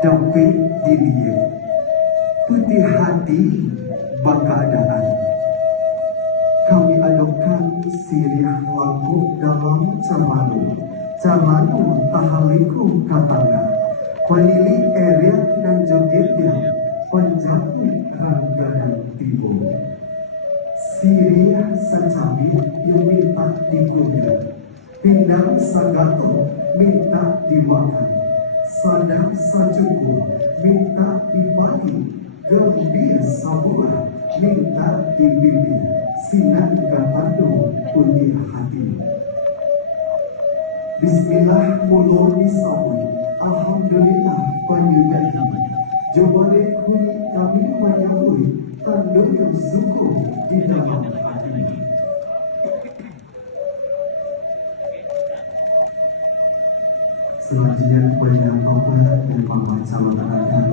Dempit didieu, putih hati keadaan. Kami adokan sirih laku dalam camanu tahaliku katana, penili eriak dan jogetnya, penjaput rangganan tibo. Sirih secabit yang minta diguyur, pindang sagato minta dimakan, sadar sajuku minta dipaki, gembir sabura minta dibimbing, sinan gapando putih hati. Bismillah mulo disabun, alhamdulillah penyudahan. Jobale kuni kami menyambut tanduk syukur di dalam hati. Selanjutnya banyak orang yang membaca mengatakan